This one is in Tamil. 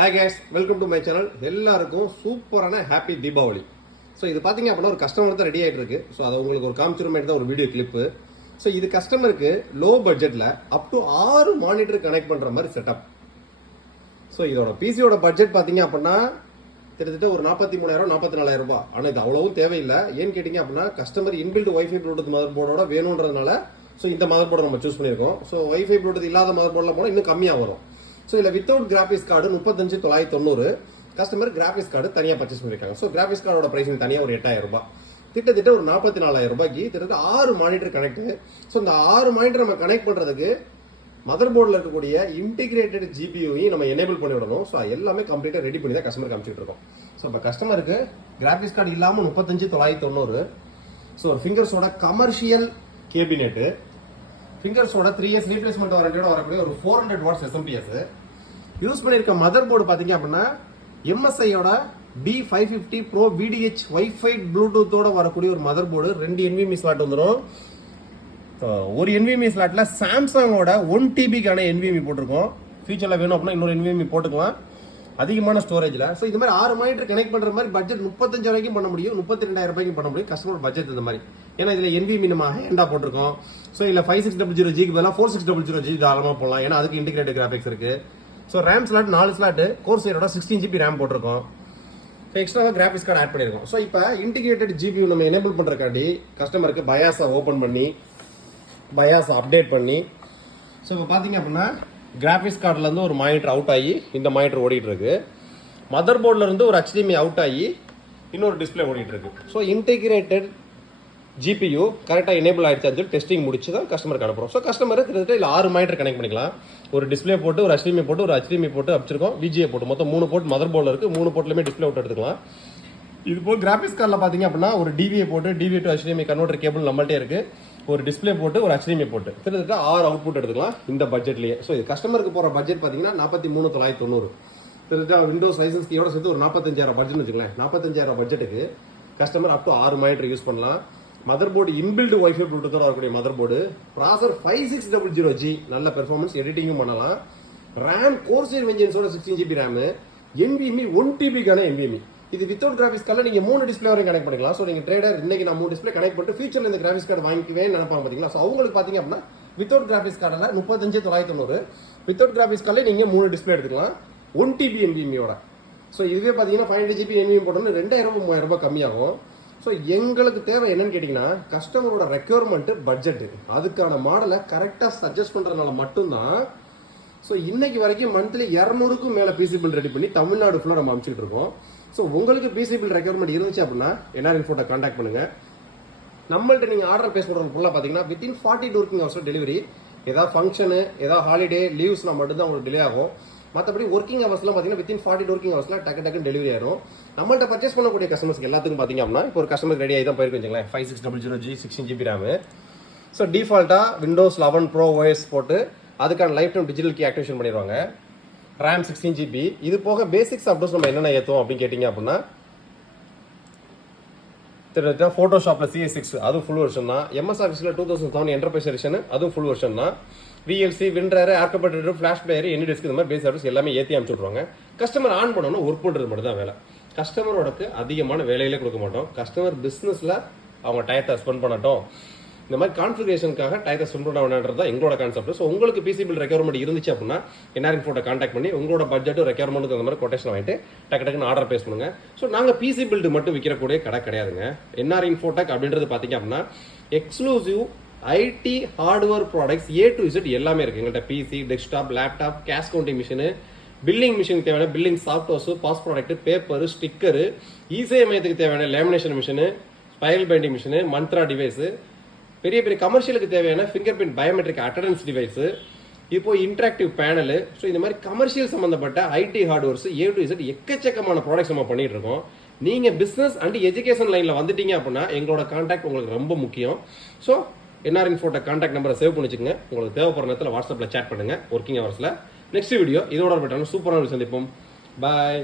Hi guys, welcome to my channel. எல்லாருக்கும் சூப்பரான ஹாப்பி தீபாவளி. ஸோ இது பார்த்தீங்க அப்படின்னா ஒரு கஸ்டமர் தான் ரெடி ஆகிட்டு இருக்கு. ஸோ அதை உங்களுக்கு ஒரு காமிச்சிருமேட்டு தான் ஒரு வீடியோ கிளிப்பு. ஸோ இது கஸ்டமருக்கு லோ பட்ஜெட்டில் அப் டு 6 மானிட்டர் கனெக்ட் பண்ணுற மாதிரி செட்டப். ஸோ இதோட பிசியோட பட்ஜெட் பார்த்தீங்க அப்படின்னா கிட்டத்தட்ட ஒரு 43,000 44,000 ரூபாய். ஆனால் இது அவ்வளவும் தேவையில்லை. ஏன்னு கேட்டிங்க அப்படின்னா கஸ்டமர் இன்பில்ட் வைஃபை ப்ளூடூத் மதர் போர்டோட வேணுன்றதுனால ஸோ இந்த மதர் போர்டை நம்ம சூஸ் பண்ணியிருக்கோம். ஸோ வைஃபை ப்ளூடூத் இல்லாத மதர் போர்டில் போனால் இன்னும் கம்மியாக வரும். ஸோ இதில் without graphics card 35,990. Customer graphics card தனியாக பர்ச்சேஸ் பண்ணியிருக்காங்க. ஸோ கிராஃபிக்ஸ் கார்டோட ப்ரைஸிங் தனியாக ஒரு 8,000 ரூபாய். கிட்டத்தட்ட ஒரு 44,000 ரூபாய்க்கு கிட்டத்தட்ட 6 மானிட்டர் கனெக்ட். ஸோ இந்த 6 மானிட்டர் நம்ம கனெக்ட் பண்ணுறதுக்கு மதர் போர்டில் இருக்கக்கூடிய இன்டிகிரேட்டட் ஜிபியூவையும் நம்ம எனேபிள் பண்ணி விடணும். ஸோ எல்லாமே கம்ப்ளீட்டாக ரெடி பண்ணி தான் கஸ்டமருக்கு அனுப்பிச்சிட்டு இருக்கோம். ஸோ இப்போ கஸ்டமருக்கு கிராஃபிக்ஸ் கார்டு இல்லாமல் 35,990. ஸோ ஒரு ஃபிங்கர்ஸோட கமர்ஷியல் கேபினெட்டு, ஃபிங்கர்ஸோட 3 years ரீப்ளேஸ்மெண்ட் வாரண்டியோட வரக்கூடிய ஒரு 400 வாட்ஸ் எஸ்எம்பிஎஸ் யூஸ் பண்ணியிருக்க மதர் போர்டு பார்த்தீங்க அப்படின்னா எம்எஸ்ஐயோட B550 Pro VDH வைஃபை ப்ளூடூத்தோட வரக்கூடிய ஒரு மதர் போர்டு. 2 Nvme ஸ்லாட் வந்துடும். ஒரு Nvme ஸ்லாட்ல சாம்சங்கோட 1 TBக்கான Nvme போட்டிருக்கோம். ஃபியூச்சர்ல வேணும் அப்படின்னா இன்னொரு Nvme போட்டுக்கலாம் அதிகமான ஸ்டோரேஜ்ல. ஸோ இந்த மாதிரி 6 மானிட்டர் கனெக்ட் பண்ற மாதிரி பட்ஜெட் 35,000 ரூபாய்க்கும் பண்ண முடியும், 32,000 ரூபாய்க்கும் பண்ண முடியும். கஸ்டமர் பட்ஜெட் இந்த மாதிரி. ஏன்னா இதுல Nvme நம்ம ஹேண்டா போட்டிருக்கோம். ஸோ இல்ல 5600Gக்கு பதிலாக 4600G தாராளமா போடலாம். ஏன்னா அதுக்கு இன்டிகிரேட்டட் கிராஃபிக்ஸ் இருக்கு. ஸோ ரேம் ஸ்லாட் 4 ஸ்லாட் கோர்சைரோட 16GB ரேம் போட்டிருக்கோம். ஸோ எக்ஸ்ட்ராவாக கிராஃபிக்ஸ் கார்டு ஆட் பண்ணியிருக்கோம். ஸோ இப்போ இன்டிகிரேட்டட் ஜிபியூ நம்ம எனேபிள் பண்ணுறக்காண்டி கஸ்டமருக்கு பயாஸை ஓப்பன் பண்ணி பயாஸை அப்டேட் பண்ணி ஸோ இப்போ பார்த்தீங்க அப்படின்னா கிராஃபிக்ஸ் கார்டிலேருந்து ஒரு மானிட்டர் அவுட் ஆகி இந்த மானிட்டர் ஓடிட்டு இருக்கு. மதர் போர்ட்லேருந்து ஒரு HDMI அவுட் ஆகி இன்னொரு டிஸ்பிளே ஓடிட்டு இருக்கு. ஸோ இன்டிகிரேட்டட் ஜிபியூ கரெக்டாக எனேபிள் ஆகிடுச்சு சொல்லி டெஸ்டிங் முடிச்சு தான் கஸ்டமருக்கு அனுப்புகிறோம். ஸோ கஸ்டமர் கிட்டத்தட்ட இல்லை 6 மானிட்டர் கனெக்ட் பண்ணிக்கலாம். ஒரு டிஸ்பிளே போட்டு ஒரு HDMI போட்டு ஒரு HDMI போட்டு வச்சிருக்கோம். VGA போட்டு மொத்தம் 3 போர்ட் மதர் போர்டில் இருக்குது. 3 போர்ட்லையுமே டிஸ்பிளே அவுட் எடுத்துக்கலாம். இது போல் கிராஃபிக்ஸ் கார்டில் பார்த்தீங்க அப்படின்னா ஒரு DVA போட்டு DVA to HDMI converter cable நம்மள்ட்டே இருக்குது. ஒரு டிஸ்பிளே போட்டு ஒரு HDMI போட்டு கிட்டத்தட்ட 6 அவுட்புட் எடுத்துக்கலாம் இந்த பட்ஜெட்லேயே. ஸோ இது கஸ்டமருக்கு போகிற பட்ஜெட் பார்த்தீங்கன்னா 43,990. கிட்டத்தட்ட விண்டோஸ் லைசன்ஸ் கீயோட சேர்த்து ஒரு 45,000 பட்ஜெட்னு வச்சுக்கலாம். 45,000 பட்ஜெட்டுக்கு customer up to 6 monitor use பண்ணலாம். மதர் போர்டு இன்பில்ட் வைஃபை ப்ளூடூத்தோட வரக்கூடிய மதர் போர்டு. ப்ராசர் 5600G, நல்ல பெர்ஃபார்மன்ஸ், எடிட்டிங்கும் பண்ணலாம். ரேம் கோர்சைர் வெஞ்சன்ஸோட 16GB ரேம். Nvme 1 TBக்கான Nvme. இது வித்தவுட் கிராஃபிக்ஸ் கார்டில் நீங்கள் 3 டிஸ்பிளே வரையும் கனெக்ட் பண்ணிக்கலாம். ஸோ நீங்கள் ட்ரேடர் இன்னைக்கு நான் 3 டிஸ்பிளே கனெக்ட் பண்ணிட்டு ஃபியூச்சரில் இந்த கிராஃபிக்ஸ் கார்டு வாங்கிக்கவே நினைப்பாங்க பார்த்தீங்களா. ஸோ அவங்களுக்கு பார்த்தீங்க அப்படின்னா வித்தவுட் கிராஃபிக்ஸ் கார்டில் 35,990. வித்தவுட் கிராஃபிக்ஸ் கார்டில் நீங்கள் 3 டிஸ்பிளே எடுத்துக்கலாம் 1 TB Nvmeயோட. ஸோ இதுவே பார்த்தீங்கன்னா 500GB Nvme போட்டோம்னா 2,000-3,000 ரூபாய் கம்மியாகும். ஸோ எங்களுக்கு தேவை என்னன்னு கேட்டிங்கன்னா கஸ்டமரோட ரெக்யர்மெண்ட்டு பட்ஜெட்டு, அதுக்கான மாடலை கரெக்டாக சஜஸ்ட் பண்ணுறதுனால மட்டும்தான். ஸோ இன்னைக்கு வரைக்கும் மந்த்லி 200க்கும் மேலே பிசி பில் ரெடி பண்ணி தமிழ்நாடு ஃபுல்லாக நம்ம அனுப்பிச்சிட்டு இருக்கோம். ஸோ உங்களுக்கு பிசி பில் ரெக்யர்மெண்ட் இருந்துச்சு அப்படின்னா NRN ஃபோட்டோ கான்டாக்ட் பண்ணுங்க. நம்மள்ட்ட நீங்கள் ஆர்டர் பேஸ் பண்ணுறது ஃபுல்லாக பார்த்தீங்கன்னா வித்தின் 42 ஒர்க்கிங் ஹவர்ஸில் டெலிவரி. ஏதாவது ஃபங்க்ஷனு ஏதாவது ஹாலிடே லீவ்ஸ்லாம் மட்டும்தான் உங்களுக்கு டிலே ஆகும். மற்றபடி ஒர்க்கிங் ஹவர்ஸ்லாம் பார்த்தீங்கன்னா வித்தின் 42 ஒர்க்கிங் ஹவர்ஸ்லாம் டக்கு டெலிவரி ஆயிரும். நம்மள்ட்ட பர்ச்சேஸ் பண்ணக்கூடிய கஸ்டமர்ஸ்க்கு எல்லாத்துக்கும் பார்த்தீங்க அப்படின்னா இப்போ ஒரு கஸ்டமர் ரெடி ஆகி தான் போயிருக்கு வச்சுங்களேன். 5600G 16GB RAM. ஸோ டிஃபால்ட்டாக விண்டோஸ் 11 Pro OS போட்டு அதுக்கான life time digital key activation பண்ணிடுவாங்க. RAM 16GB. இது போக பேசிக்ஸ் அப்டோஸ் நம்ம என்னென்ன ஏற்றுவோம் அப்படின்னு கேட்டிங்க அப்படின்னா ஃபோட்டோஷாப்பில் CS6 அதுவும் ஃபுல் வெர்ஷன் தான். MS ஆஃபீஸில் 2007 என்டர்பிரைஸ் எடிஷன் அதுவும் ஃபுல் வெர்ஷன் தான். VLC விண்டர் ஏர்கப்பட்டர் ஃபிளாஷ் பிளேயர் NDSK இந்த மாதிரி பேஸ் ஆர்டர்ஸ் எல்லாமே ஏற்றி அனுப்பிச்சுட்ருவாங்க. கஸ்டமர் ஆன் பண்ணணும், ஒர்க் பண்ணுறது மட்டும் தான் வேலை. கஸ்டமரோடக்கு அதிகமான வேலையிலே கொடுக்க மாட்டோம். கஸ்டமர் பிஸ்னஸில் அவங்க டயத்தை ஸ்பெண்ட் பண்ணட்டும், இந்த மாதிரி கான்ஃபிகரேஷனுக்காக டயத்தை ஸ்பெண்ட் பண்ண வேண்டான்றது தான் எங்களோட கான்செப்ட். ஸோ உங்களுக்கு பிசி பில் ரெக்யர்மெண்ட் இருந்துச்சு அப்படின்னா NRN ஃபோட்டோ கான்டாக்ட் பண்ணி உங்களோட பட்ஜெட்டும் ரெக்யர்மெண்ட்டுக்கு அந்த மாதிரி கொட்டேஷன் வாங்கிட்டு டக்குன்னு ஆர்டர் பேஸ் பண்ணுங்க. ஸோ நாங்கள் பிசி பில்டு மட்டும் விற்கிறக்கூடிய கடை கிடையாதுங்க. NRN ஃபோட்டோக் அப்படின்றது பார்த்தீங்க அப்படின்னா exclusive IT hardware products A to Z எல்லாமே இருக்குது எங்கள்கிட்ட. PC, desktop, laptop, cash counting machine, billing மிஷினுக்கு தேவையான billing softwares, POS product, paper, sticker, இசேவை மையத்துக்கு தேவையான lamination machine, spiral binding machine, Mantra device, பெரிய கமர்ஷியலுக்கு தேவையான finger print biometric attendance device, இப்போ இன்டராக்டிவ் பேனலு. ஸோ இந்த மாதிரி கமர்ஷியல் சம்மந்தப்பட்ட IT hardwares A to Z எக்கச்சக்கமான ப்ராடக்ட்ஸ் நம்ம பண்ணிட்டு இருக்கோம். நீங்கள் பிஸ்னஸ் அண்ட் எஜுகேஷன் லைனில் வந்துட்டீங்க அப்படின்னா எங்களோட கான்டாக்ட் உங்களுக்கு ரொம்ப முக்கியம். ஸோ NRN ஃபோட்டோ கான்டாக்ட் நம்பரை சேவ் பண்ணி வச்சுக்கோங்க. உங்களுக்கு தேவைப்படுற நேரத்தில் வாட்ஸ்அப்பில் சேட் பண்ணுங்கள் ஒர்க்கிங் ஹவர்ஸில். நெக்ஸ்ட் வீடியோ இதோட சூப்பரான சந்திப்போம். பாய்.